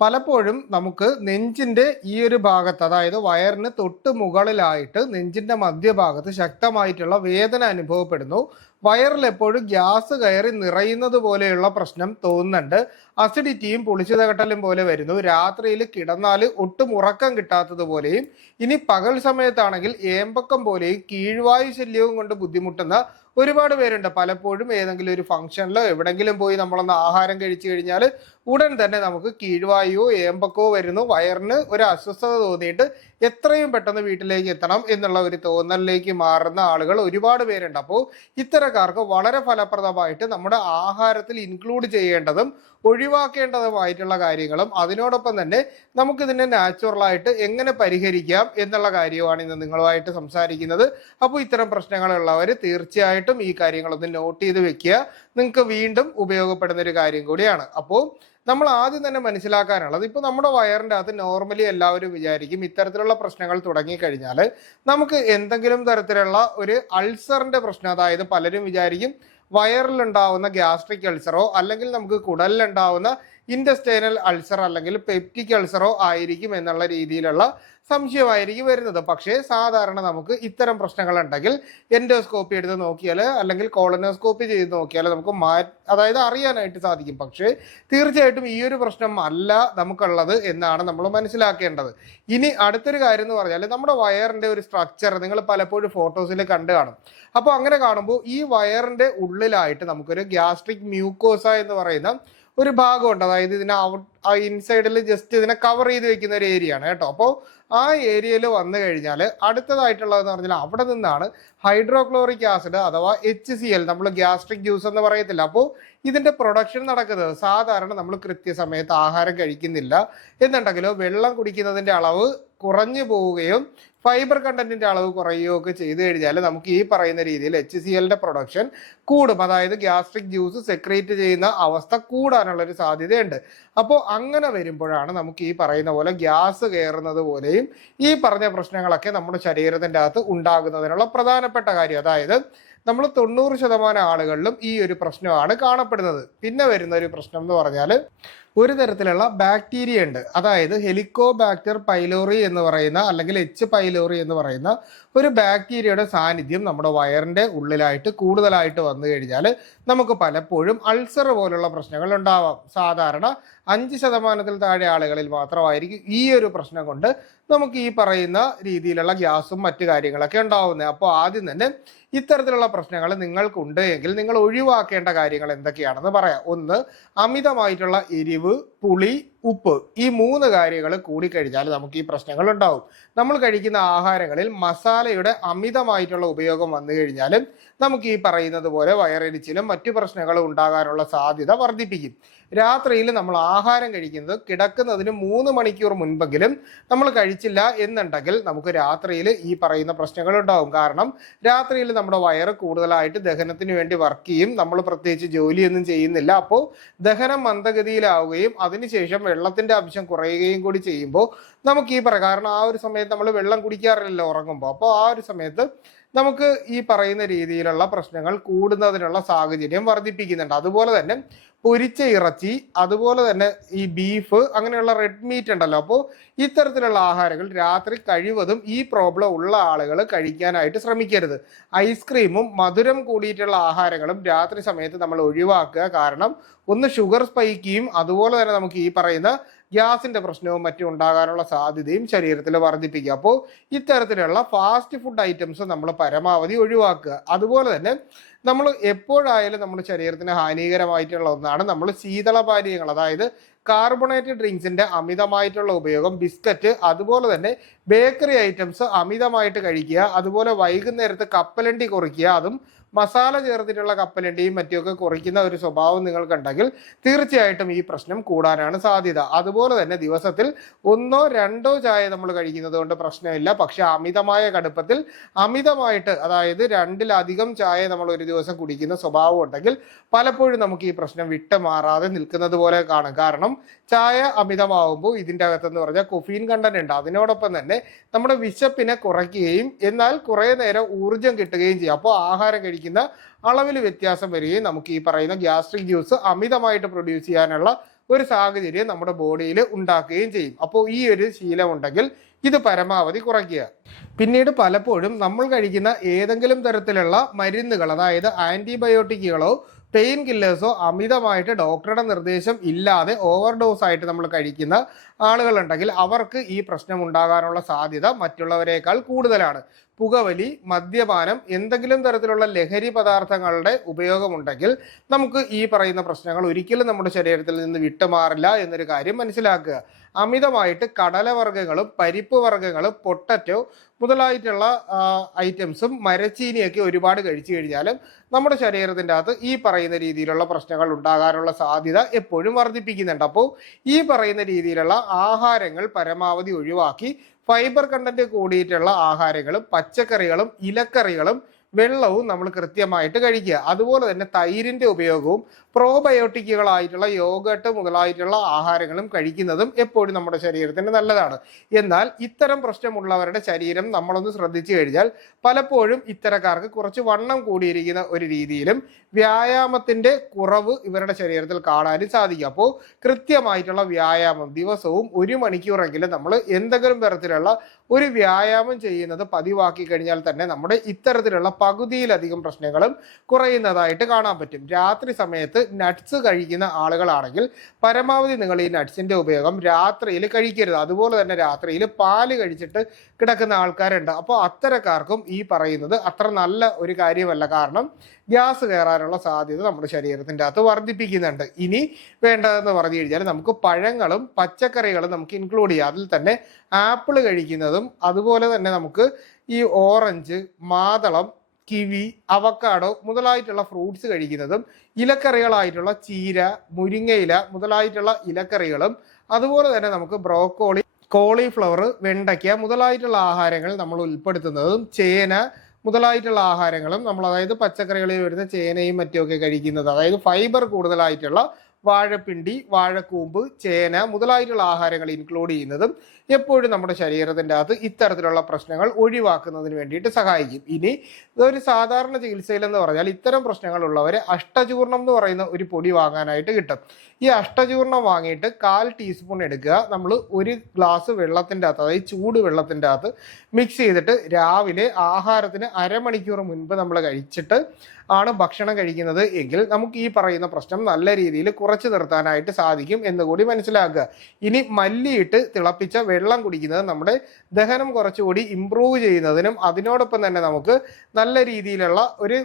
പലപ്പോഴും നമുക്ക് നെഞ്ചിന്റെ ഈ ഒരു ഭാഗത്ത്, അതായത് വയറിന് തൊട്ട് മുകളിലായിട്ട് നെഞ്ചിന്റെ മധ്യഭാഗത്ത് ശക്തമായിട്ടുള്ള വേദന അനുഭവപ്പെടുന്നു. വയറിൽ എപ്പോഴും ഗ്യാസ് കയറി നിറയുന്നത് പോലെയുള്ള പ്രശ്നം തോന്നുന്നുണ്ട്. അസിഡിറ്റിയും പുളിച്ചുതകട്ടലും പോലെ വരുന്നു. രാത്രിയിൽ കിടന്നാൽ ഒട്ടും ഉറക്കം കിട്ടാത്തത് പോലെയും, ഇനി പകൽ സമയത്താണെങ്കിൽ ഏമ്പക്കം പോലെയും കീഴ്വായു ശല്യവും കൊണ്ട് ബുദ്ധിമുട്ടുന്ന ഒരുപാട് പേരുണ്ട്. പലപ്പോഴും ഏതെങ്കിലും ഒരു ഫംഗ്ഷനിലോ എവിടെങ്കിലും പോയി നമ്മളൊന്ന് ആഹാരം കഴിച്ചു കഴിഞ്ഞാൽ ഉടൻ തന്നെ നമുക്ക് കീഴ്വായുവോ ഏമ്പക്കോ വരുന്നു. വയറിന് ഒരു അസ്വസ്ഥത തോന്നിയിട്ട് എത്രയും പെട്ടെന്ന് വീട്ടിലേക്ക് എത്തണം എന്നുള്ള ഒരു തോന്നലിലേക്ക് മാറുന്ന ആളുകൾ ഒരുപാട് പേരുണ്ട്. അപ്പോൾ ഇത്തരക്കാർക്ക് വളരെ ഫലപ്രദമായിട്ട് നമ്മുടെ ആഹാരത്തിൽ ഇൻക്ലൂഡ് ചെയ്യേണ്ടതും ഒഴിവാക്കേണ്ടതുമായിട്ടുള്ള കാര്യങ്ങളും അതിനോടൊപ്പം തന്നെ നമുക്കിതിനെ നാച്ചുറലായിട്ട് എങ്ങനെ പരിഹരിക്കാം എന്നുള്ള കാര്യമാണ് ഇന്ന് നിങ്ങളുമായിട്ട് സംസാരിക്കുന്നത്. അപ്പോൾ ഇത്തരം പ്രശ്നങ്ങളുള്ളവർ തീർച്ചയായിട്ടും ഈ കാര്യങ്ങളൊന്ന് നോട്ട് ചെയ്ത് വെക്കുക. നിങ്ങൾക്ക് വീണ്ടും ഉപയോഗപ്പെടുന്ന ഒരു കാര്യം കൂടിയാണ്. അപ്പോൾ നമ്മൾ ആദ്യം തന്നെ മനസ്സിലാക്കാനുള്ളത്, ഇപ്പോൾ നമ്മുടെ വയറിൻ്റെ അകത്ത് നോർമലി എല്ലാവരും വിചാരിക്കും ഇത്തരത്തിലുള്ള പ്രശ്നങ്ങൾ തുടങ്ങിക്കഴിഞ്ഞാൽ നമുക്ക് എന്തെങ്കിലും തരത്തിലുള്ള ഒരു അൾസറിൻ്റെ പ്രശ്നം, അതായത് പലരും വിചാരിക്കും വയറിലുണ്ടാവുന്ന ഗ്യാസ്ട്രിക് അൾസറോ അല്ലെങ്കിൽ നമുക്ക് കുടലിലുണ്ടാവുന്ന ഇൻഡസ്റ്റൈനൽ അൾസർ അല്ലെങ്കിൽ പെപ്റ്റിക് അൾസറോ ആയിരിക്കും എന്നുള്ള രീതിയിലുള്ള സംശയമായിരിക്കും വരുന്നത്. പക്ഷേ സാധാരണ നമുക്ക് ഇത്തരം പ്രശ്നങ്ങൾ ഉണ്ടെങ്കിൽ എൻഡോസ്കോപ്പി എടുത്ത് നോക്കിയാൽ അല്ലെങ്കിൽ കോളനോസ്കോപ്പി ചെയ്ത് നോക്കിയാൽ നമുക്ക് അതായത് അറിയാനായിട്ട് സാധിക്കും. പക്ഷേ തീർച്ചയായിട്ടും ഈ ഒരു പ്രശ്നം അല്ല നമുക്കുള്ളത് എന്നാണ് നമ്മൾ മനസ്സിലാക്കേണ്ടത്. ഇനി അടുത്തൊരു കാര്യം എന്ന് പറഞ്ഞാൽ നമ്മുടെ വയറിൻ്റെ ഒരു സ്ട്രക്ചർ നിങ്ങൾ പലപ്പോഴും ഫോട്ടോസിൽ കണ്ടു കാണും. അപ്പോൾ അങ്ങനെ കാണുമ്പോൾ ഈ വയറിൻ്റെ ഉള്ളിലായിട്ട് നമുക്കൊരു ഗ്യാസ്ട്രിക് മ്യൂക്കോസ എന്ന് പറയുന്ന ഒരു ഭാഗമുണ്ട്. അതായത് ഇതിനെ ഇൻസൈഡിൽ ജസ്റ്റ് ഇതിനെ കവർ ചെയ്ത് വെക്കുന്ന ഒരു ഏരിയ ആണ് കേട്ടോ. അപ്പോൾ ആ ഏരിയയിൽ വന്നു കഴിഞ്ഞാൽ അടുത്തതായിട്ടുള്ളതെന്ന് പറഞ്ഞാൽ അവിടെ നിന്നാണ് ഹൈഡ്രോക്ലോറിക് ആസിഡ് അഥവാ HCl, നമ്മൾ ഗ്യാസ്ട്രിക് ജ്യൂസ് എന്ന് പറയത്തില്ല. അപ്പോൾ ഇതിന്റെ പ്രൊഡക്ഷൻ നടക്കുന്നത് സാധാരണ നമ്മൾ കൃത്യസമയത്ത് ആഹാരം കഴിക്കുന്നില്ല എന്നുണ്ടെങ്കിലോ വെള്ളം കുടിക്കുന്നതിന്റെ അളവ് കുറഞ്ഞു പോവുകയും ഫൈബർ കണ്ടന്റിന്റെ അളവ് കുറയുകയോ ഒക്കെ ചെയ്തു കഴിഞ്ഞാൽ നമുക്ക് ഈ പറയുന്ന രീതിയിൽ HClന്റെ പ്രൊഡക്ഷൻ കൂടും. അതായത് ഗ്യാസ്ട്രിക് ജ്യൂസ് സെക്രീറ്റ് ചെയ്യുന്ന അവസ്ഥ കൂടാനുള്ളൊരു സാധ്യതയുണ്ട്. അപ്പോൾ അങ്ങനെ വരുമ്പോഴാണ് നമുക്ക് ഈ പറയുന്ന പോലെ ഗ്യാസ് കയറുന്നത് പോലെയും ഈ പറഞ്ഞ പ്രശ്നങ്ങളൊക്കെ നമ്മുടെ ശരീരത്തിൻ്റെ അകത്ത് ഉണ്ടാകുന്നതിനുള്ള പ്രധാനപ്പെട്ട കാര്യം. അതായത് നമ്മൾ 90% ആളുകളിലും ഈ ഒരു പ്രശ്നമാണ് കാണപ്പെടുന്നത്. പിന്നെ വരുന്ന ഒരു പ്രശ്നം എന്ന് പറഞ്ഞാൽ ഒരു തരത്തിലുള്ള ബാക്ടീരിയ ഉണ്ട്. അതായത് ഹെലിക്കോബാക്ടർ പൈലോറി എന്ന് പറയുന്ന അല്ലെങ്കിൽ H. പൈലോറി എന്ന് പറയുന്ന ഒരു ബാക്ടീരിയയുടെ സാന്നിധ്യം നമ്മുടെ വയറിൻ്റെ ഉള്ളിലായിട്ട് കൂടുതലായിട്ട് വന്നു കഴിഞ്ഞാൽ നമുക്ക് പലപ്പോഴും അൾസർ പോലുള്ള പ്രശ്നങ്ങൾ ഉണ്ടാവാം. സാധാരണ 5% താഴെ ആളുകളിൽ മാത്രമായിരിക്കും ഈ ഒരു പ്രശ്നം കൊണ്ട് നമുക്ക് ഈ പറയുന്ന രീതിയിലുള്ള ഗ്യാസും മറ്റു കാര്യങ്ങളൊക്കെ ഉണ്ടാവുന്നത്. അപ്പോൾ ആദ്യം തന്നെ ഇത്തരത്തിലുള്ള പ്രശ്നങ്ങൾ നിങ്ങൾക്കുണ്ട് എങ്കിൽ നിങ്ങൾ ഒഴിവാക്കേണ്ട കാര്യങ്ങൾ എന്തൊക്കെയാണെന്ന് പറയാം. ഒന്ന്, അമിതമായിട്ടുള്ള എരിവ്, പുളി, ഉപ്പ്, ഈ 3 കാര്യങ്ങൾ കൂടിക്കഴിഞ്ഞാൽ നമുക്ക് ഈ പ്രശ്നങ്ങൾ ഉണ്ടാവും. നമ്മൾ കഴിക്കുന്ന ആഹാരങ്ങളിൽ മസാലയുടെ അമിതമായിട്ടുള്ള ഉപയോഗം വന്നു കഴിഞ്ഞാൽ നമുക്ക് ഈ പറയുന്നത് പോലെ വയറെരിച്ചിലും മറ്റു പ്രശ്നങ്ങളും ഉണ്ടാകാനുള്ള സാധ്യത വർദ്ധിപ്പിക്കും. രാത്രിയിൽ നമ്മൾ ആഹാരം കഴിക്കുന്നത് കിടക്കുന്നതിന് 3 മണിക്കൂർ മുൻപെങ്കിലും നമ്മൾ കഴിച്ചില്ല എന്നുണ്ടെങ്കിൽ നമുക്ക് രാത്രിയിൽ ഈ പറയുന്ന പ്രശ്നങ്ങൾ ഉണ്ടാവും. കാരണം രാത്രിയിൽ നമ്മുടെ വയറ് കൂടുതലായിട്ട് ദഹനത്തിന് വേണ്ടി വർക്ക് ചെയ്യും. നമ്മൾ പ്രത്യേകിച്ച് ജോലിയൊന്നും ചെയ്യുന്നില്ല. അപ്പോൾ ദഹനം മന്ദഗതിയിലാവുകയും അതിനുശേഷം വെള്ളത്തിന്റെ അംശം കുറയുകയും കൂടി ചെയ്യുമ്പോൾ നമുക്ക് ഈ കാരണം ആ ഒരു സമയത്ത് നമ്മൾ വെള്ളം കുടിക്കാറില്ലല്ലോ ഉറങ്ങുമ്പോൾ. അപ്പോൾ ആ ഒരു സമയത്ത് നമുക്ക് ഈ പറയുന്ന രീതിയിലുള്ള പ്രശ്നങ്ങൾ കൂടുന്നതിനുള്ള സാഹചര്യം വർദ്ധിപ്പിക്കുന്നുണ്ട്. അതുപോലെ തന്നെ പൊരിച്ച ഇറച്ചി, അതുപോലെ തന്നെ ഈ ബീഫ്, അങ്ങനെയുള്ള റെഡ് മീറ്റ് ഉണ്ടല്ലോ. അപ്പോൾ ഇത്തരത്തിലുള്ള ആഹാരങ്ങൾ രാത്രി കഴിവതും ഈ പ്രോബ്ലം ഉള്ള ആളുകൾ കഴിക്കാനായിട്ട് ശ്രമിക്കരുത്. ഐസ്ക്രീമും മധുരം കൂടിയിട്ടുള്ള ആഹാരങ്ങളും രാത്രി സമയത്ത് നമ്മൾ ഒഴിവാക്കുക. കാരണം ഒന്ന് ഷുഗർ സ്പൈക്ക് ചെയ്യും, അതുപോലെ തന്നെ നമുക്ക് ഈ പറയുന്ന ഗ്യാസിന്റെ പ്രശ്നവും മറ്റും ഉണ്ടാകാനുള്ള സാധ്യതയും ശരീരത്തിൽ വർദ്ധിപ്പിക്കുക. അപ്പോൾ ഇത്തരത്തിലുള്ള ഫാസ്റ്റ് ഫുഡ് ഐറ്റംസ് നമ്മൾ പരമാവധി ഒഴിവാക്കുക. അതുപോലെ തന്നെ നമ്മൾ എപ്പോഴായാലും നമ്മുടെ ശരീരത്തിന് ഹാനികരമായിട്ടുള്ള ഒന്നാണ് നമ്മൾ ശീതളപാനീയങ്ങൾ, അതായത് കാർബണേറ്റഡ് ഡ്രിങ്ക്സിന്റെ അമിതമായിട്ടുള്ള ഉപയോഗം, ബിസ്ക്കറ്റ്, അതുപോലെ തന്നെ ബേക്കറി ഐറ്റംസ് അമിതമായിട്ട് കഴിക്കുക. അതുപോലെ വൈകുന്നേരത്ത് കപ്പലണ്ടി കുറയ്ക്കുക. അതും മസാല ചേർത്തിട്ടുള്ള കപ്പലണ്ടിയും മറ്റുമൊക്കെ കുറയ്ക്കുന്ന ഒരു സ്വഭാവം നിങ്ങൾക്കുണ്ടെങ്കിൽ തീർച്ചയായിട്ടും ഈ പ്രശ്നം കൂടാനാണ് സാധ്യത. അതുപോലെ തന്നെ ദിവസത്തിൽ 1 or 2 ചായ നമ്മൾ കഴിക്കുന്നത് കൊണ്ട് പ്രശ്നമില്ല. പക്ഷെ അമിതമായ കടുപ്പത്തിൽ അമിതമായിട്ട്, അതായത് 2-ലധികം ചായ നമ്മൾ ഒരു ദിവസം കുടിക്കുന്ന സ്വഭാവം ഉണ്ടെങ്കിൽ പലപ്പോഴും നമുക്ക് ഈ പ്രശ്നം വിട്ടുമാറാതെ നിൽക്കുന്നത് പോലെ കാണും. കാരണം ചായ അമിതമാവുമ്പോൾ ഇതിൻ്റെ അകത്തെന്ന് പറഞ്ഞാൽ കൊഫീൻ കണ്ടന്റ് ഉണ്ട്. അതിനോടൊപ്പം തന്നെ നമ്മുടെ വിശപ്പിനെ കുറയ്ക്കുകയും എന്നാൽ കുറേ നേരം ഊർജം കിട്ടുകയും ചെയ്യും. അപ്പോൾ ആഹാരം കഴിക്കുന്ന അളവിൽ വ്യത്യാസം വരികയും നമുക്ക് ഈ പറയുന്ന ഗ്യാസ്ട്രിക് ജ്യൂസ് അമിതമായിട്ട് പ്രൊഡ്യൂസ് ചെയ്യാനുള്ള ഒരു സാഹചര്യം നമ്മുടെ ബോഡിയിൽ ഉണ്ടാക്കുകയും ചെയ്യും. അപ്പോൾ ഈ ഒരു ശീലം ഉണ്ടെങ്കിൽ ഇത് പരമാവധി കുറയ്ക്കുക. പിന്നീട് പലപ്പോഴും നമ്മൾ കഴിക്കുന്ന ഏതെങ്കിലും തരത്തിലുള്ള മരുന്നുകൾ, അതായത് ആന്റിബയോട്ടിക്കുകളോ പെയിൻ കില്ലേഴ്സോ അമിതമായിട്ട് ഡോക്ടറുടെ നിർദ്ദേശം ഇല്ലാതെ ഓവർഡോസ് ആയിട്ട് നമ്മൾ കഴിക്കുന്ന ആളുകളുണ്ടെങ്കിൽ അവർക്ക് ഈ പ്രശ്നം ഉണ്ടാകാനുള്ള സാധ്യത മറ്റുള്ളവരെക്കാൾ കൂടുതലാണ്. പുകവലി, മദ്യപാനം, എന്തെങ്കിലും തരത്തിലുള്ള ലഹരി പദാർത്ഥങ്ങളുടെ ഉപയോഗമുണ്ടെങ്കിൽ നമുക്ക് ഈ പറയുന്ന പ്രശ്നങ്ങൾ ഒരിക്കലും നമ്മുടെ ശരീരത്തിൽ നിന്ന് വിട്ടുമാറില്ല എന്നൊരു കാര്യം മനസ്സിലാക്കുക. അമിതമായിട്ട് കടലവർഗ്ഗങ്ങളും പരിപ്പ് വർഗ്ഗങ്ങളും പൊട്ടറ്റോ മുതലായിട്ടുള്ള ഐറ്റംസും മരച്ചീനിയൊക്കെ ഒരുപാട് കഴിച്ചു കഴിഞ്ഞാലും നമ്മുടെ ശരീരത്തിൻ്റെ അകത്ത് ഈ പറയുന്ന രീതിയിലുള്ള പ്രശ്നങ്ങൾ ഉണ്ടാകാനുള്ള സാധ്യത എപ്പോഴും വർദ്ധിപ്പിക്കുന്നുണ്ട്. അപ്പോൾ ഈ പറയുന്ന രീതിയിലുള്ള ആഹാരങ്ങൾ പരമാവധി ഒഴിവാക്കി ഫൈബർ കണ്ടന്റ് കൂടിയിട്ടുള്ള ആഹാരങ്ങളും പച്ചക്കറികളും ഇലക്കറികളും വെള്ളവും നമ്മൾ കൃത്യമായിട്ട് കഴിക്കുക. അതുപോലെ തന്നെ തൈരിൻ്റെ ഉപയോഗവും പ്രോബയോട്ടിക്കുകളായിട്ടുള്ള യോഗട്ട് മുതലായിട്ടുള്ള ആഹാരങ്ങളും കഴിക്കുന്നതും എപ്പോഴും നമ്മുടെ ശരീരത്തിന് നല്ലതാണ്. എന്നാൽ ഇത്തരം പ്രശ്നമുള്ളവരുടെ ശരീരം നമ്മളൊന്ന് ശ്രദ്ധിച്ചു കഴിഞ്ഞാൽ പലപ്പോഴും ഇത്തരക്കാർക്ക് കുറച്ച് വണ്ണം കൂടിയിരിക്കുന്ന ഒരു രീതിയിലും വ്യായാമത്തിൻ്റെ കുറവ് ഇവരുടെ ശരീരത്തിൽ കാണാനും സാധിക്കും. അപ്പോൾ കൃത്യമായിട്ടുള്ള വ്യായാമം ദിവസവും 1 മണിക്കൂറെങ്കിലും നമ്മൾ എന്തെങ്കിലും തരത്തിലുള്ള ഒരു വ്യായാമം ചെയ്യുന്നത് പതിവാക്കി കഴിഞ്ഞാൽ തന്നെ നമ്മുടെ ഇത്തരത്തിലുള്ള പകുതിയിലധികം പ്രശ്നങ്ങളും കുറയുന്നതായിട്ട് കാണാൻ പറ്റും. രാത്രി സമയത്ത് നട്ട്സ് കഴിക്കുന്ന ആളുകളാണെങ്കിൽ പരമാവധി നിങ്ങൾ ഈ നട്ട്സിന്റെ ഉപയോഗം രാത്രിയിൽ കഴിക്കരുത്. അതുപോലെ തന്നെ രാത്രിയിൽ പാല് കഴിച്ചിട്ട് കിടക്കുന്ന ആൾക്കാരുണ്ട്. അപ്പോൾ അത്തരക്കാർക്കും ഈ പറയുന്നത് അത്ര നല്ല ഒരു കാര്യമല്ല. കാരണം ഗ്യാസ് കയറാനുള്ള സാധ്യത നമ്മുടെ ശരീരത്തിൻ്റെ അകത്ത് വർദ്ധിപ്പിക്കുന്നുണ്ട്. ഇനി വേണ്ടതെന്ന് പറഞ്ഞു കഴിഞ്ഞാൽ നമുക്ക് പഴങ്ങളും പച്ചക്കറികളും നമുക്ക് ഇൻക്ലൂഡ് ചെയ്യാം. അതിൽ തന്നെ ആപ്പിൾ കഴിക്കുന്നതും അതുപോലെ തന്നെ നമുക്ക് ഈ ഓറഞ്ച്, മാതളം, കിവി, അവക്കാഡോ മുതലായിട്ടുള്ള ഫ്രൂട്ട്സ് കഴിക്കുന്നതും ഇലക്കറികളായിട്ടുള്ള ചീര, മുരിങ്ങയില മുതലായിട്ടുള്ള ഇലക്കറികളും അതുപോലെ തന്നെ നമുക്ക് ബ്രോക്കോളി, കോളിഫ്ലവർ, വെണ്ടയ്ക്ക മുതലായിട്ടുള്ള ആഹാരങ്ങൾ നമ്മൾ ഉൾപ്പെടുത്തുന്നതും ചേന മുതലായിട്ടുള്ള ആഹാരങ്ങളും നമ്മൾ, അതായത് പച്ചക്കറികളിൽ വരുന്ന ചേനയും മറ്റുമൊക്കെ കഴിക്കുന്നത്, അതായത് ഫൈബർ കൂടുതലായിട്ടുള്ള വാഴപ്പിണ്ടി, വാഴക്കൂമ്പ്, ചേന മുതലായിട്ടുള്ള ആഹാരങ്ങൾ ഇൻക്ലൂഡ് ചെയ്യുന്നതും എപ്പോഴും നമ്മുടെ ശരീരത്തിൻ്റെ അകത്ത് ഇത്തരത്തിലുള്ള പ്രശ്നങ്ങൾ ഒഴിവാക്കുന്നതിന് വേണ്ടിയിട്ട് സഹായിക്കും. ഇനി ഇതൊരു സാധാരണ ചികിത്സയിലെന്ന് പറഞ്ഞാൽ ഇത്തരം പ്രശ്നങ്ങളുള്ളവർ അഷ്ടചൂർണം എന്ന് പറയുന്ന ഒരു പൊടി വാങ്ങാനായിട്ട് കിട്ടും. ഈ അഷ്ടചൂർണം വാങ്ങിയിട്ട് 1/4 ടീസ്പൂൺ എടുക്കുക. നമ്മൾ 1 ഗ്ലാസ് വെള്ളത്തിൻ്റെ അകത്ത്, അതായത് ചൂട് വെള്ളത്തിൻ്റെ അകത്ത് മിക്സ് ചെയ്തിട്ട് രാവിലെ ആഹാരത്തിന് അരമണിക്കൂർ മുൻപ് നമ്മൾ കഴിച്ചിട്ട് ആണ് ഭക്ഷണം കഴിക്കുന്നത് എങ്കിൽ നമുക്ക് ഈ പറയുന്ന പ്രശ്നം നല്ല രീതിയിൽ കുറച്ച് നിർത്താനായിട്ട് സാധിക്കും എന്ന് കൂടി മനസ്സിലാക്കുക. ഇനി മല്ലിയിട്ട് തിളപ്പിച്ച വെള്ളം കുടിക്കുന്നത് നമ്മുടെ ദഹനം കുറച്ചുകൂടി ഇംപ്രൂവ് ചെയ്യുന്നതിനും അതിനോടൊപ്പം തന്നെ നമുക്ക് നല്ല രീതിയിലുള്ള ഒരു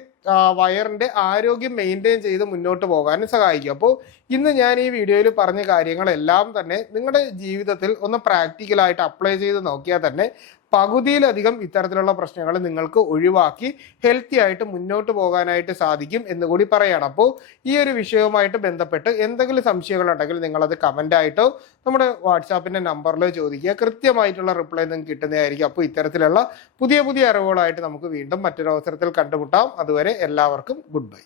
വയറിൻ്റെ ആരോഗ്യം മെയിൻറ്റെയിൻ ചെയ്ത് മുന്നോട്ട് പോകാനും സഹായിക്കും. അപ്പോൾ ഇന്ന് ഞാൻ ഈ വീഡിയോയിൽ പറഞ്ഞ കാര്യങ്ങളെല്ലാം തന്നെ നിങ്ങളുടെ ജീവിതത്തിൽ ഒന്ന് പ്രാക്ടിക്കലായിട്ട് അപ്ലൈ ചെയ്ത് നോക്കിയാൽ തന്നെ പകുതിയിലധികം ഇത്തരത്തിലുള്ള പ്രശ്നങ്ങൾ നിങ്ങൾക്ക് ഒഴിവാക്കി ഹെൽത്തി ആയിട്ട് മുന്നോട്ട് പോകാനായിട്ട് സാധിക്കും എന്ന് കൂടി പറയണം. അപ്പോൾ ഈ ഒരു വിഷയവുമായിട്ട് ബന്ധപ്പെട്ട് എന്തെങ്കിലും സംശയങ്ങളുണ്ടെങ്കിൽ നിങ്ങളത് കമൻ്റായിട്ടോ നമ്മുടെ വാട്സാപ്പിൻ്റെ നമ്പറിലോ ചോദിക്കുക. കൃത്യമായിട്ടുള്ള റിപ്ലൈ നിങ്ങൾക്ക് കിട്ടുന്നതായിരിക്കും. അപ്പോൾ ഇത്തരത്തിലുള്ള പുതിയ പുതിയ അറിവുകളായിട്ട് നമുക്ക് വീണ്ടും മറ്റൊരു അവസരത്തിൽ കണ്ടുമുട്ടാം. അതുവരെ എല്ലാവർക്കും ഗുഡ് ബൈ.